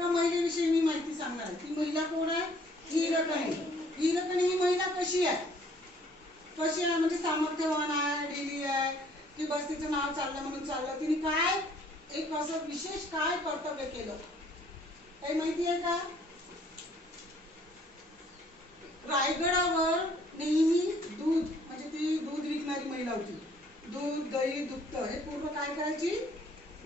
एका महिलेविषयी मी माहिती सांगणार. ती महिला कोण आहे? हिरकणी. हिरकणी ही महिला कशी आहे? कशी आहे म्हणजे सामर्थ्यवान आहे, ढिली आहे की बस तिचं नाव चाललं म्हणून चाललं? तिने काय एक असं विशेष काय कर्तव्य केलं काही माहिती आहे का? रायगडावर नेहमी दूध म्हणजे ती दूध विकणारी महिला होती. दूध, दही, दुग्ध हे पूर्ण काय करायची?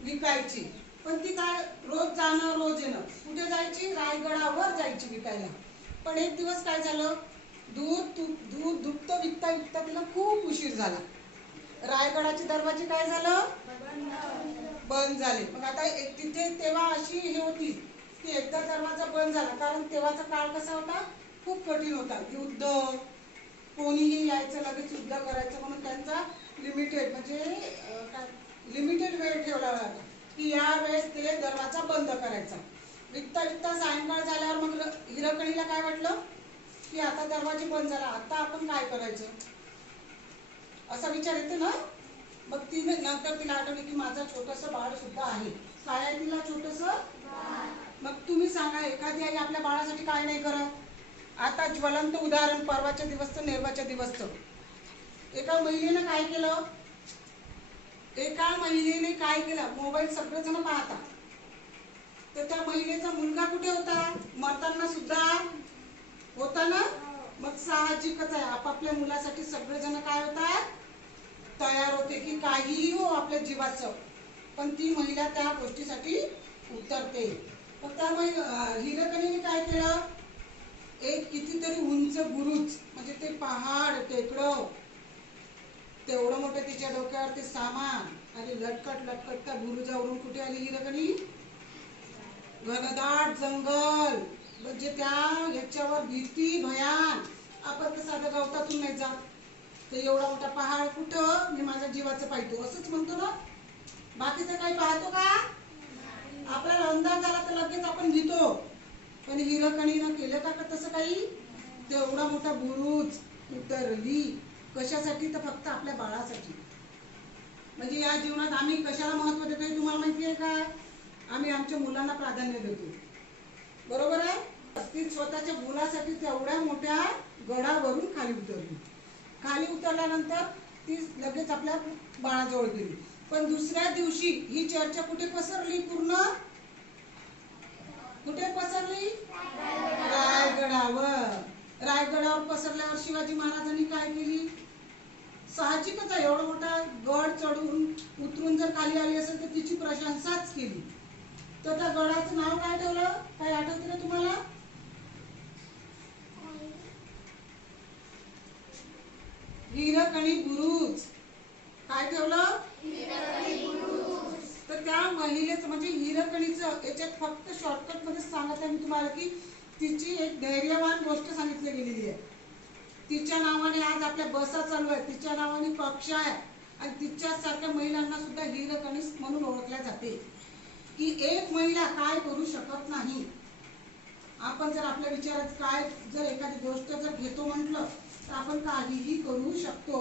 विकायची. पण ती काय रोज जाणं रोज येणं. कुठे जायची? रायगडावर जायची विकायला. पण एक दिवस काय झालं? दूध दुग्ध विकता विकता तिला खूप उशीर झाला. रायगडाचे दरवाजे काय झालं? बंद झाले. मग आता तिथे तेव्हा अशी हे होती की एकदा दरवाजा बंद झाला, कारण तेव्हाचा काळ कसा होता? खूप कठीण होता. युद्ध, कोणीही यायचं लगेच युद्ध करायचं, म्हणून त्यांचा लिमिटेड म्हणजे लिमिटेड वेळ ठेवला होता की या वेळेस ते दरवाजा बंद करायचा. विकता विकता सायंकाळ झाल्यावर मग हिरकणीला काय वाटलं की आता दरवाजे बंद झाला, आता आपण काय करायचं असा विचार येतो ना. मग तिने नंतर तिला आठवली की माझं छोटंसं बाळ सुद्धा आहे. काय आहे तिला? छोटंसं. मग तुम्ही सांगा, एखादी आई आपल्या बाळासाठी काय नाही करत? आता ज्वलंत उदाहरण, परवाच्या दिवसचं, नेरवाच्या दिवसचं. एका महिलेनं काय केलं? मोबाईल सगळेजण पाहता. तर त्या महिलेचा मुलगा कुठे होता? मरताना सुद्धा होता ना. मग साहजिकच आहे, आपापल्या मुलासाठी सगळेजण काय होतात? तयार होते की काहीही हो आपल्या जीवाचं. पण ती महिला त्या गोष्टीसाठी उतरते. मग त्या हिरकणीने काय केलं? एक कितीतरी उंच बुरुज म्हणजे ते पहाड, टेकडं, तेवढं मोठं तिच्या डोक्यावर ते सामान आणि लटकट लटकट त्या बुरुजावरून कुठे आली हिरकणी? घनदाट जंगल. म्हणजे त्या ह्याच्यावर भीती भयान. आपण तर साधं गवतातून नाही जात. ते एवढा मोठा पहाड कुठं? मी माझ्या जीवाचं पाहतो असंच म्हणतो ना. बाकीचं काही पाहतो का? आपल्याला अंदाज झाला तर लगेच आपण भीतो. पण हिरकणीनं केलं का तसं काही? तेवढा मोठा बुरुज उतरली. कशासाठी? तर फक्त आपल्या बाळासाठी. म्हणजे या जीवनात आम्ही कशाला महत्त्व देतो हे तुम्हाला माहिती आहे का? आम्ही आमच्या मुलांना प्राधान्य देतो. बरोबर आहे? ती स्वतःच्या मुलासाठी तेवढ्या मोठ्या गडावरून खाली उतरली. खाली उतरल्यानंतर ती लगेच आपल्या बाळाजवळ गेली. पण दुसऱ्या दिवशी ही चर्चा कुठे पसरली? पूर्ण कुठे पसरली? रायगडावर. रायगडावर पसरल्यावर शिवाजी महाराजांनी काय केली? साहजिकच आहे, एवढा मोठा गड चढून उतरून जर खाली आली असेल तर तिची प्रशंसाच केली. तर त्या गडाचं नाव काय ठेवलं? काय आठवते का तुम्हाला? हिरकणी बुरुज. काय ठेवलं? हिरकणी बुरुज. तर त्या महिलेचं म्हणजे हिरकणीचं याच्यात फक्त शॉर्टकट मध्ये सांगत आहे मी तुम्हाला की तिची एक धैर्यवान गोष्ट सांगितली गेलेली आहे. तिच्या नावाने आज आपल्या बसा चालू आहे, तिच्या नावाने पक्ष आहे आणि तिच्यासारख्या महिलांना सुद्धा हिरकणी म्हणून ओळखल्या जाते. की एक महिला काय करू शकत नाही. आपण जर आपल्या विचारात काय जर एखादी गोष्ट जर घेतो म्हटलं तर आपण काहीही करू शकतो.